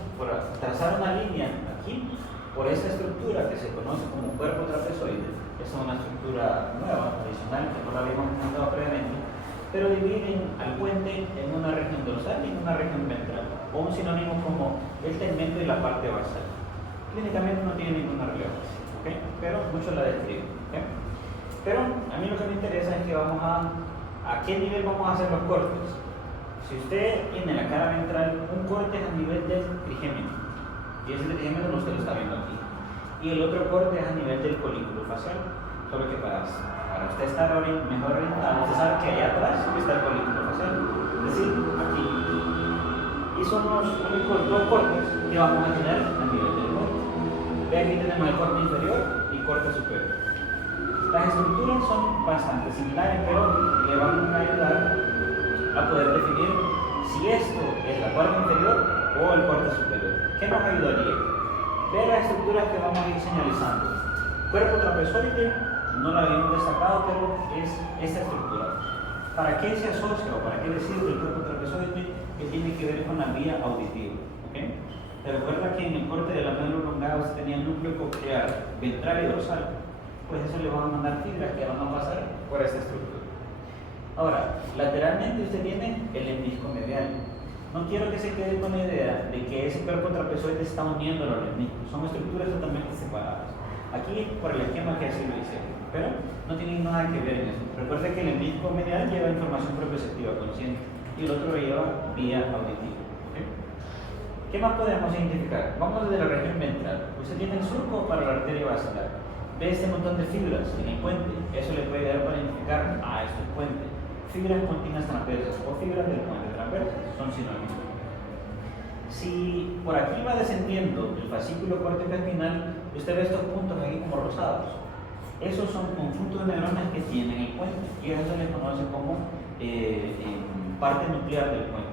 trazar una línea aquí por esa estructura que se conoce como cuerpo trapezoide. Esa es una estructura nueva, adicional, que no la habíamos comentado previamente, pero dividen al puente en una región dorsal y en una región ventral, o un sinónimo como el tegmento y la parte basal. Clínicamente no tiene ninguna relevancia, ¿okay? Pero muchos la describen. ¿Okay? Pero a mí lo que me interesa es que vamos a qué nivel vamos a hacer los cortes. Si usted tiene la cara ventral, un corte es a nivel del trigémino, y ese trigémino no usted lo está viendo aquí. Y el otro corte es a nivel del folículo facial, solo que para usted estar mejor orientado, usted sabe que allá atrás está el folículo facial, es decir, aquí. Y son los únicos dos cortes que vamos a tener a nivel del corte. Ve, aquí tenemos el corte inferior y corte superior. Las estructuras son bastante similares, pero le van a ayudar a poder definir si esto es la parte inferior o el corte superior. ¿Qué nos ayudaría? Ve las estructuras que vamos a ir señalizando. Cuerpo trapezoide, no la habíamos destacado, pero es esta estructura. ¿Para qué se asocia o para qué decir el cuerpo trapezoide? Que tiene que ver con la vía auditiva. ¿Okay? ¿Te recuerda que en el corte de la médula oblongada usted tenía el núcleo coclear ventral y dorsal? Pues eso le van a mandar fibras que van a pasar por esta estructura. Ahora, lateralmente usted tiene el lemnisco medial. No quiero que se quede con la idea de que ese cuerpo trapezoide está uniendo los lemniscos. Son estructuras totalmente separadas. Aquí, por el esquema que así lo hice, pero no tiene nada que ver en eso. Recuerde que el lemnisco medial lleva información proprioceptiva consciente y el otro lleva vía auditiva. ¿Okay? ¿Qué más podemos identificar? Vamos desde la región ventral. Usted tiene el surco para la arteria basilar. Ve este montón de fibras en el puente. Eso le puede dar para identificar, esto es puente. Fibras continuas transversas o fibras del puente transversas son sinónimos. Si por aquí va descendiendo el fascículo córtex espinal, usted ve estos puntos aquí como rosados. Esos son conjuntos de neuronas que tienen el puente y eso se les conoce como parte nuclear del puente.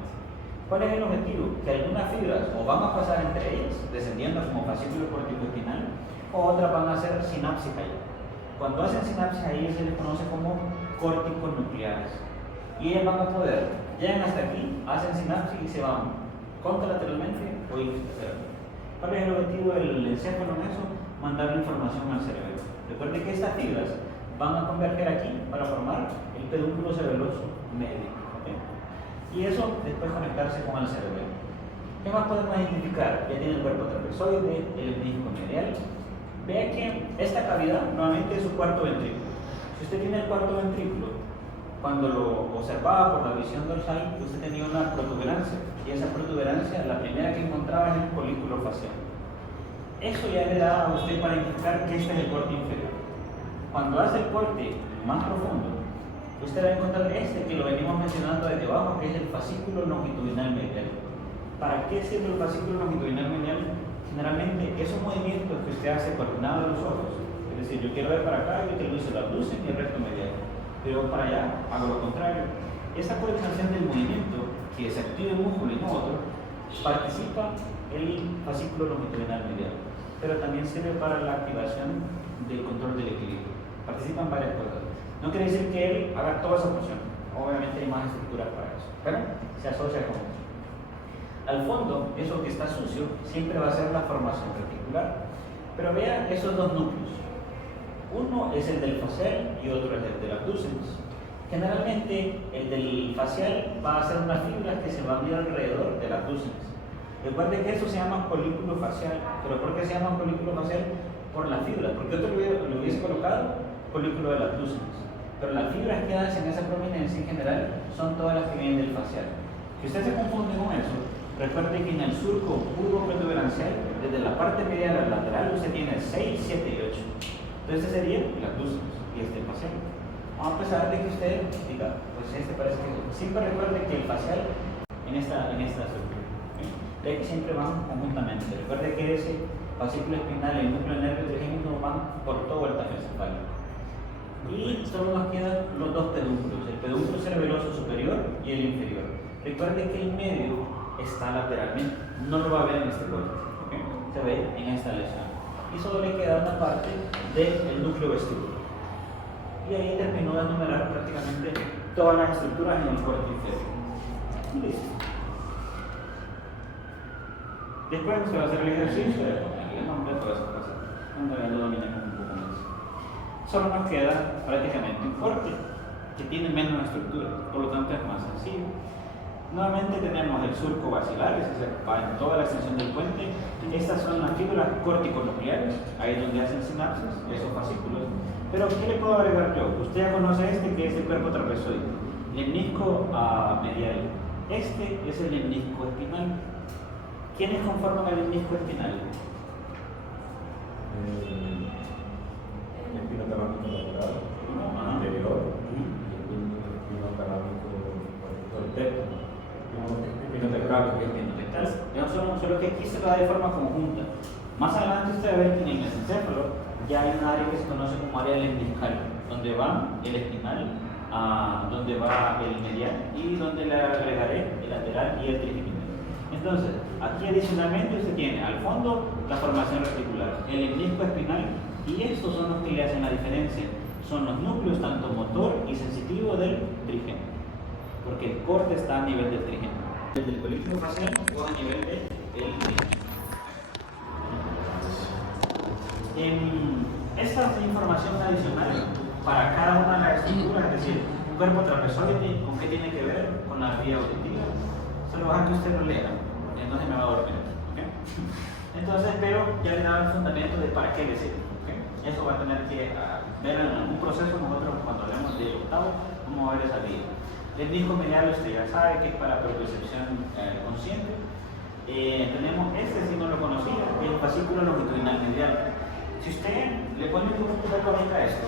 ¿Cuál es el objetivo? Que algunas fibras o van a pasar entre ellas, descendiendo como fascículo córtex espinal, o otras van a hacer sinapsis ahí. Cuando hacen sinapsis ahí se les conoce como córticos nucleares. Y ellas van a poder, llegan hasta aquí, hacen sinapsis y se van contralateralmente o infralateralmente. ¿Cuál es el objetivo del encéfalo en eso? Mandar la información al cerebro. Recuerden que estas fibras van a converger aquí para formar el pedúnculo cerebeloso medio. ¿Okay? Y eso después conectarse con el cerebro. ¿Qué más podemos identificar? Ya tiene el cuerpo trapezoide, el lemnisco medial. Vea que esta cavidad nuevamente es su cuarto ventrículo. Si usted tiene el cuarto ventrículo cuando lo observaba por la visión dorsal, usted tenía una protuberancia, y esa protuberancia, la primera que encontraba es el colículo facial. Eso ya le da a usted para indicar que este es el corte inferior. Cuando hace el corte más profundo, usted va a encontrar este que lo venimos mencionando desde abajo, que es el fascículo longitudinal medial. ¿Para qué sirve el fascículo longitudinal medial? Generalmente esos movimientos que usted hace coordinados de los ojos, es decir, yo quiero ver para acá, yo utilizo el abducen y el recto medial, pero para allá hago lo contrario. Esa coordinación del movimiento, que se active un músculo y no otro, participa el fascículo longitudinal medial, pero también sirve para la activación del control del equilibrio. Participan varias cosas. No quiere decir que él haga toda esa función, obviamente hay más estructuras para eso, pero se asocia con eso. Al fondo, eso que está sucio siempre va a ser la formación reticular, pero vea esos dos núcleos. Uno es el del facial y otro es el del abducens. Generalmente el del facial va a ser una fibra que se va a abrir alrededor del abducens. Recuerde que eso se llama colículo facial. ¿Pero por qué se llama colículo facial? Por la fibra. Porque otro lo hubiese colocado colículo del abducens. Pero las fibras que hacen esa prominencia en general son todas las que vienen del facial. Si usted se confunde con eso, recuerde que en el surco puro protuberancial, desde la parte medial al lateral, usted tiene 6, 7 y 8. Entonces ese sería el abducens y este el facial. A pesar de que usted diga, pues este parece que... Siempre recuerde que el facial en esta estructura, de que siempre van conjuntamente. Recuerde que ese fascículo espinal y el núcleo del nervio trigémino van por todo el tallo encefálico. Y solo nos quedan los dos pedúnculos, el pedúnculo cerebeloso superior y el inferior. Recuerde que el medio está lateralmente, no lo va a ver en este corte, ¿okay? Se ve en esta lesión. Y solo le queda una parte del núcleo vestibular. Y ahí terminó de enumerar prácticamente todas las estructuras en el corte inferior. Listo. Después se va a hacer el ejercicio de ponerle nombre a todas esas cosas. Ya lo dominamos un poco más. Solo nos queda prácticamente un corte que tiene menos estructura, por lo tanto es más sencillo. Nuevamente tenemos el surco basilar, ese va en toda la extensión del puente. Estas son las fibras corticonucleares, ahí es donde hacen sinapsis, esos fascículos. Pero ¿qué le puedo agregar yo? Usted ya conoce este que es el cuerpo trapezoide, lemnisco medial. Este es el lemnisco espinal. ¿Quiénes conforman el lemnisco espinal? El espino talámico lateral, anterior, y el espino talámico solo que aquí se lo da de forma conjunta. Más adelante usted va a ver que en el mesencéfalo ya hay un área que se conoce como área lemniscal, donde va el espinal, donde va el medial y donde le agregaré el lateral y el trigémino. Entonces, aquí adicionalmente usted tiene al fondo la formación reticular, el lemnisco espinal, y estos son los que le hacen la diferencia. Son los núcleos tanto motor y sensitivo del trigémino, porque el corte está a nivel del trigémino. El del colículo facial o a nivel del esta es información adicional para cada una de las estructuras, es decir, un cuerpo trapezoide, ¿con qué tiene que ver? Con la vía auditiva. Se lo dejo que usted lo lea, entonces me va a dormir. ¿Okay? Entonces, pero ya le daba el fundamento de para qué le sirve. ¿Okay? Eso va a tener que ver en algún proceso. Nosotros, cuando hablemos del octavo, vamos a ver esa vía. El disco medial usted ya sabe que es para propiocepción consciente. Tenemos este, si no lo conocía, el fascículo longitudinal medial. Si usted le pone un poquito de corriente a esto,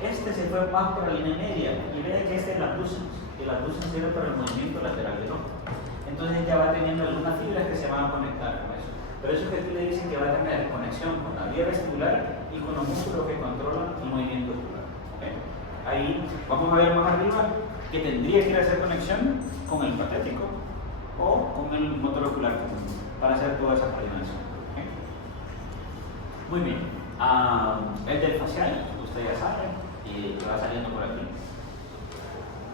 este se fue más por la línea media y vea que este es el abducens. El abducens sirve para el movimiento lateral del ojo. Entonces ya va teniendo algunas fibras que se van a conectar con eso. Pero eso que aquí le dicen que va a tener conexión con la vía vestibular y con los músculos que controlan el movimiento ocular. ¿Okay? Ahí vamos a ver más arriba que tendría que ir a hacer conexión con el patético o con el motor ocular común para hacer toda esa coordinación. ¿Okay? Muy bien. El del facial, usted ya sabe, y que va saliendo por aquí.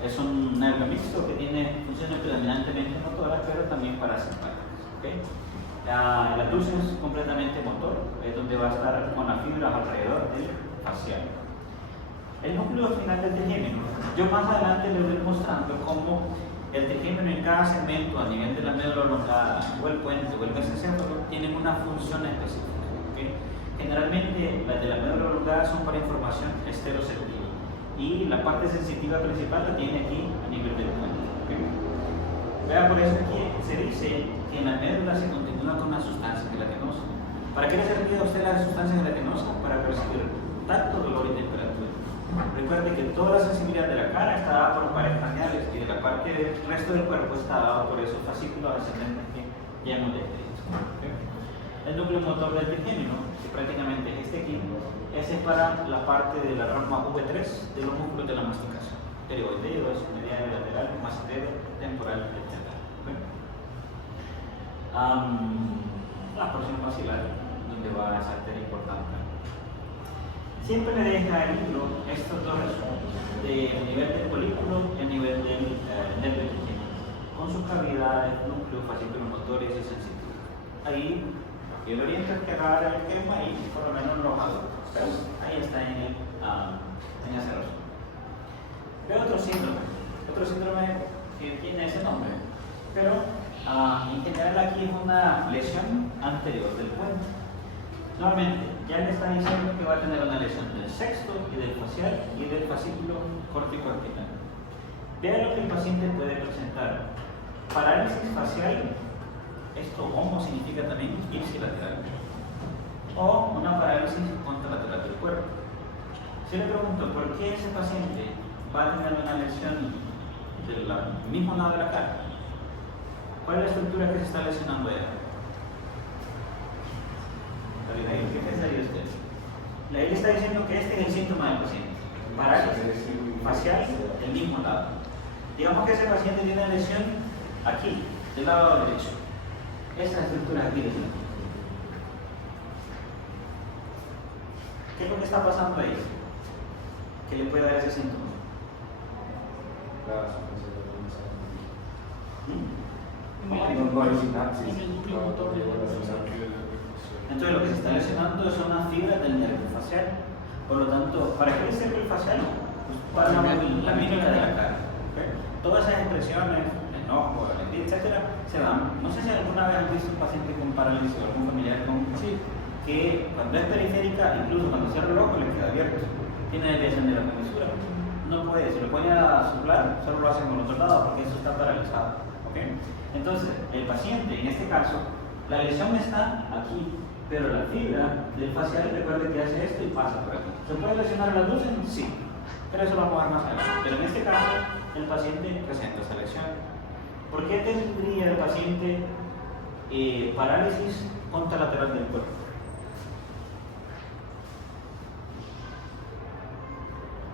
Es un nervio mixto que tiene funciones predominantemente motoras, pero también parasimpáticas. ¿Okay? El abducens es completamente motor, es donde va a estar con las fibras alrededor del facial. El núcleo final del trigémino, yo más adelante les voy mostrando cómo el trigémino en cada segmento a nivel de la médula oblongada o el puente o el mesencéfalo tienen una función específica. ¿Okay? Generalmente las de la médula oblongada son para información esteroceptiva y la la parte sensitiva principal la tiene aquí a nivel del puente. ¿Okay? Vea, por eso aquí se dice que en la médula se continúa con una sustancia gelatinosa. ¿Para qué le servía a usted la sustancia gelatinosa? Para percibir tacto, dolor y temperatura. Recuerde que toda la sensibilidad de la cara está dada por pares craneales y de la parte del resto del cuerpo está dado por esos fascículos ascendentes que ya hemos descrito. ¿Okay? El núcleo motor del trigémino, que prácticamente es este aquí, ese es para la parte de la rama V3 de los músculos de la masticación. Periodeo, mediano, lateral, macetero, temporal, etc. ¿Okay? La porción maxilar, donde va esa arteria importante. Siempre le deja el libro estos dos resúmenes, el nivel del folículo y el nivel del nervio trigémino, con sus cavidades, núcleos, fascículos motores y sensitivos. Ahí, yo le oriento a que agarre el quema ahí, por lo menos lo hago. Pero ahí está en ese resumen. Veo otro síndrome que tiene ese nombre, pero en general aquí es una lesión anterior del puente. Nuevamente, ya le está diciendo que va a tener una lesión del sexto y del facial y del fascículo córtico-espinal. Vea lo que el paciente puede presentar. Parálisis facial, esto homo significa también ipsilateral, o una parálisis contralateral del cuerpo. Si le pregunto por qué ese paciente va a tener una lesión del mismo lado de la cara, ¿cuál es la estructura que se está lesionando allá? ¿Qué pensaría usted? La le está diciendo que este es el síntoma del paciente. Parálisis facial del mismo lado. Digamos que ese paciente tiene una lesión aquí, del lado derecho. Esa estructura aquí de aquí. ¿Qué es lo que está pasando ahí? ¿Qué le puede dar ese síntoma? No hay sinapsis. En el núcleo motor de Entonces lo que se está lesionando son unas fibras del nervio facial. Por lo tanto, ¿para qué le sirve el facial? Pues para la mímica de la cara. ¿Okay? Todas esas expresiones, enojo, alegría, etcétera, se dan. No sé si alguna vez has visto un paciente con parálisis o algún familiar con que cuando es periférica, incluso cuando cierra el ojo le queda abierto. Tiene desviación de la comisura. No puede, si lo pone a soplar, solo lo hacen con el otro lado porque eso está paralizado. ¿Okay? Entonces, el paciente, en este caso, la lesión está aquí, pero la fibra del facial, recuerde que hace esto y pasa por aquí. ¿Se puede lesionar las luces? Sí, pero eso lo vamos a ver más adelante. Pero en este caso, el paciente presenta esa lesión. ¿Por qué tendría el paciente parálisis contralateral del cuerpo?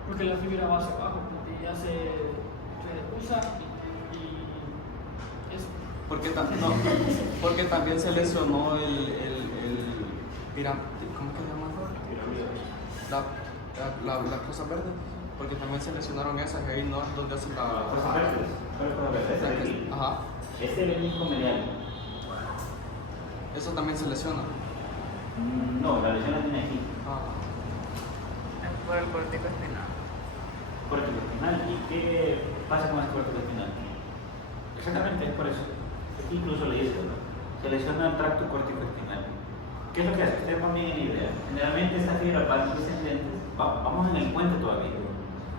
porque la fibra va hacia abajo, porque ya se usa y eso. Porque también se lesionó el ¿cómo que se llama? La cosa verde. Porque también se lesionaron esas que ahí no es donde hacen la Cosa verde. ¿Cuál verde? Ese de aquí. Ajá. Este es el menisco medial. Eso también se lesiona. No, la lesión la tiene aquí. Por el córtico espinal. Córtico espinal. ¿Y qué pasa con el córtico espinal? Exactamente, es por eso. Aquí incluso le dice, ¿no? Se lesiona el tracto córtico espinal. ¿Qué es lo que hace? Ustedes van bien en idea. Generalmente estas fibras van descendentes. Vamos en el puente todavía.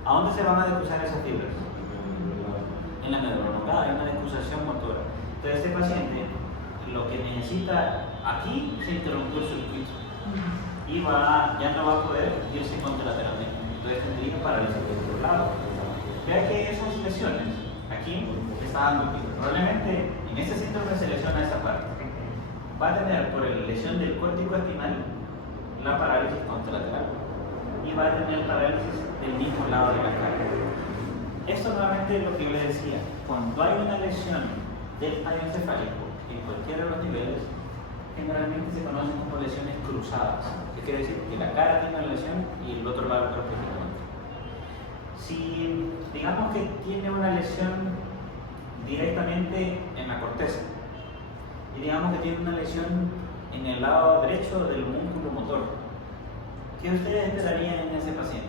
¿A dónde se van a decusar esas fibras? En la médula oblongada, hay una decusación motora. Entonces este paciente lo que necesita aquí se interrumpió el circuito y ya no va a poder irse contralateralmente. Entonces tendría parálisis por otro lado. Vea que esas lesiones aquí está dando aquí. Probablemente en este síndrome se lesiona esa parte. Va a tener por la lesión del córtico espinal la parálisis contralateral y va a tener parálisis del mismo lado de la cara. Esto nuevamente es lo que yo les decía. Cuando hay una lesión del tallo encefálico en cualquiera de los niveles, generalmente se conocen como lesiones cruzadas. ¿Qué quiere decir? Que la cara tiene una lesión y el otro lado del cuerpo tiene otra. Si digamos que tiene una lesión directamente en la corteza y digamos que tiene una lesión en el lado derecho del músculo motor, ¿qué ustedes esperarían en ese paciente?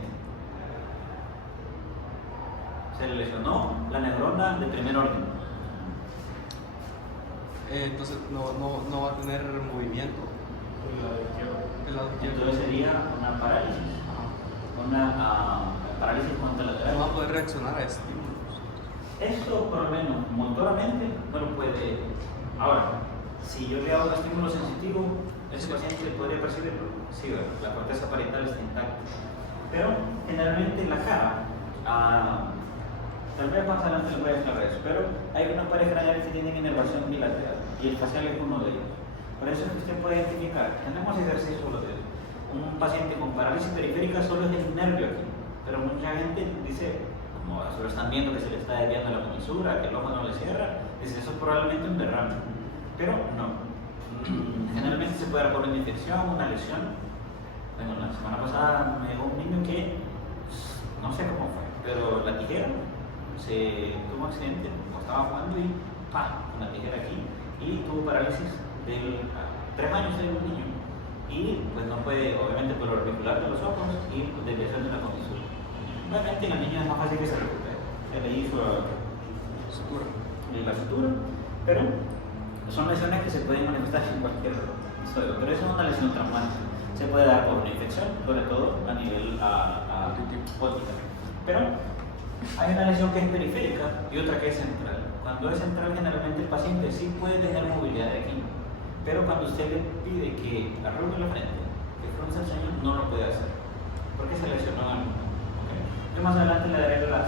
Se le lesionó la neurona de primer orden. Entonces no va a tener movimiento. El lado izquierdo. Entonces sería una parálisis, una parálisis contralateral. No va a poder reaccionar a estímulos. Esto, por lo menos, motoramente, no lo puede. Ahora, si yo le hago un estímulo sensitivo, ese paciente podría percibirlo. Sí, la corteza parietal está intacta. Pero, generalmente, la cara, tal vez más adelante les voy a explicar eso, pero hay unos pares craneales que tienen inervación bilateral y el facial es uno de ellos. Por eso es que usted puede identificar, tenemos ejercicios solo de eso. Un paciente con parálisis periférica solo es el nervio aquí, pero mucha gente dice, como solo están viendo que se le está desviando la comisura, que el ojo no le cierra, dice eso es probablemente un derrame, pero no. Generalmente se puede dar por una infección, una lesión. Bueno, la semana pasada me llegó un niño que no sé cómo fue, pero la tijera se tuvo un accidente, estaba jugando y ¡pam! Con la tijera aquí y tuvo parálisis de 3 años de un niño y pues no puede, obviamente, por lo orbicular de los ojos y desviación de la comisura. Obviamente la niña es más fácil que se recupere, se le hizo la sutura, pero son lesiones que se pueden manifestar en cualquier suelo, pero eso es una lesión traumática, se puede dar por una infección, sobre todo a nivel óptica, pero hay una lesión que es periférica y otra que es central. Cuando es central, generalmente el paciente sí puede tener movilidad de aquí, pero cuando usted le pide que arrugue la frente, que frunza el ceño, no lo puede hacer, porque se lesionó en algo. ¿Okay? Yo más adelante le daré los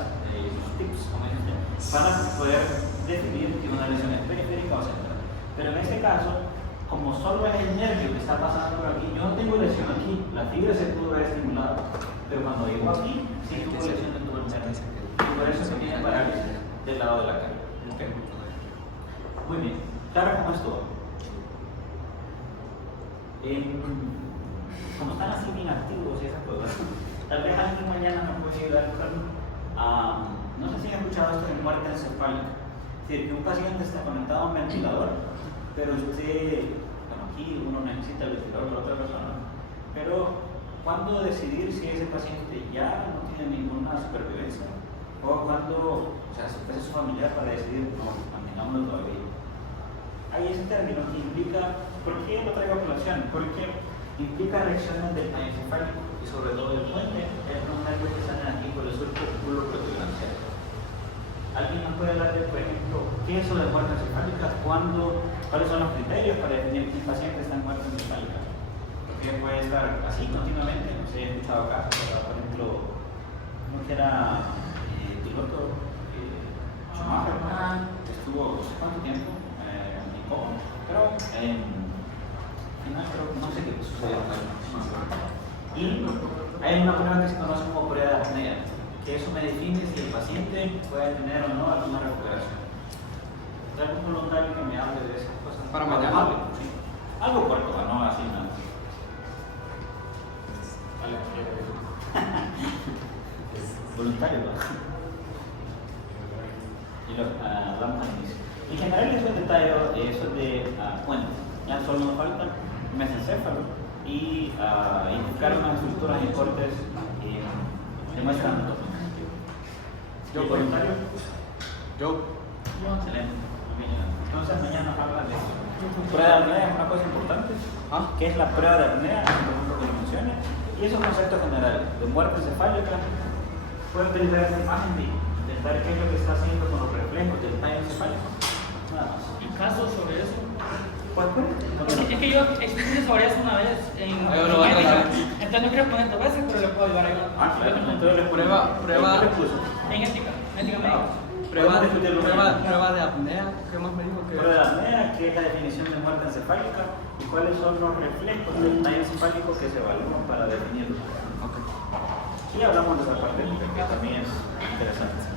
tips, como dice usted, para poder definir si una lesión es periférica o central. Pero en este caso, como solo es el nervio que está pasando por aquí, yo no tengo lesión aquí, la fibra se pudo haber estimulado, pero cuando llegó aquí, sí tuvo lesión en todo el nervio. Y por eso se tiene parálisis del lado de la cara. ¿Okay? Muy bien, claro cómo es todo. Como están así bien activos y esas cosas, tal vez alguien mañana me puede ayudar con, no sé si han escuchado esto de muerte encefálica. Es decir, que un paciente está conectado a un ventilador, pero usted, bueno, aquí uno necesita el ventilador para otra persona, pero ¿cuándo decidir si ese paciente ya no tiene ninguna supervivencia? O cuando, o sea, si es su familiar para decidir, no, mantengámoslo todavía. Hay ese término que implica, ¿por qué lo traigo a colación? Porque implica reacciones del encefálico y sobre todo del puente, es un nervio que salen aquí por el surco oculoprotuberancial. ¿Alguien nos puede hablar de, por ejemplo, qué es eso de muerte encefálica? ¿Cuáles son los criterios para definir que un paciente está en muerte encefálica? Porque puede estar así continuamente, no sé, he escuchado casos, por ejemplo, uno que era piloto Schumacher, que estuvo no sé cuánto tiempo en coma, pero al final no sé qué sucedió. Y hay una prueba que se conoce como prueba de apnea, que eso me define si el paciente puede tener o no alguna recuperación. ¿Hay algún voluntario que me hable de esas cosas? Para mañana. Sí. Algo corto, no así nada. Voluntario, ¿no? Y lo hablamos al inicio. En general, eso es detalle, eso es de puentes. Ya solo nos falta mesencéfalo y indicar unas estructuras y cortes que muestran anatomía. ¿Yo voluntario? Yo. Excelente. Bien. Entonces mañana habla de eso. Prueba de apnea es una cosa importante. ¿Qué es la prueba de apnea? Por dimensiones. Y esos conceptos generales de muerte encefálica. Pueden utilizar esa imagen de intentar qué es lo que está haciendo con los reflejos del tallo encefálico. Nada más. ¿Y casos sobre eso? Pues, Es que yo expliqué sobre eso una vez en ética. Entonces no quiero poner 2 veces, pero le puedo ayudar ahí. Entonces les Prueba En ética médica. Prueba de apnea, ¿qué más me dijo? Prueba de apnea, que es la definición de muerte encefálica y cuáles son los reflejos del tallo encefálico que se evalúan para definirlo. Okay. Y hablamos de esa parte que también es interesante.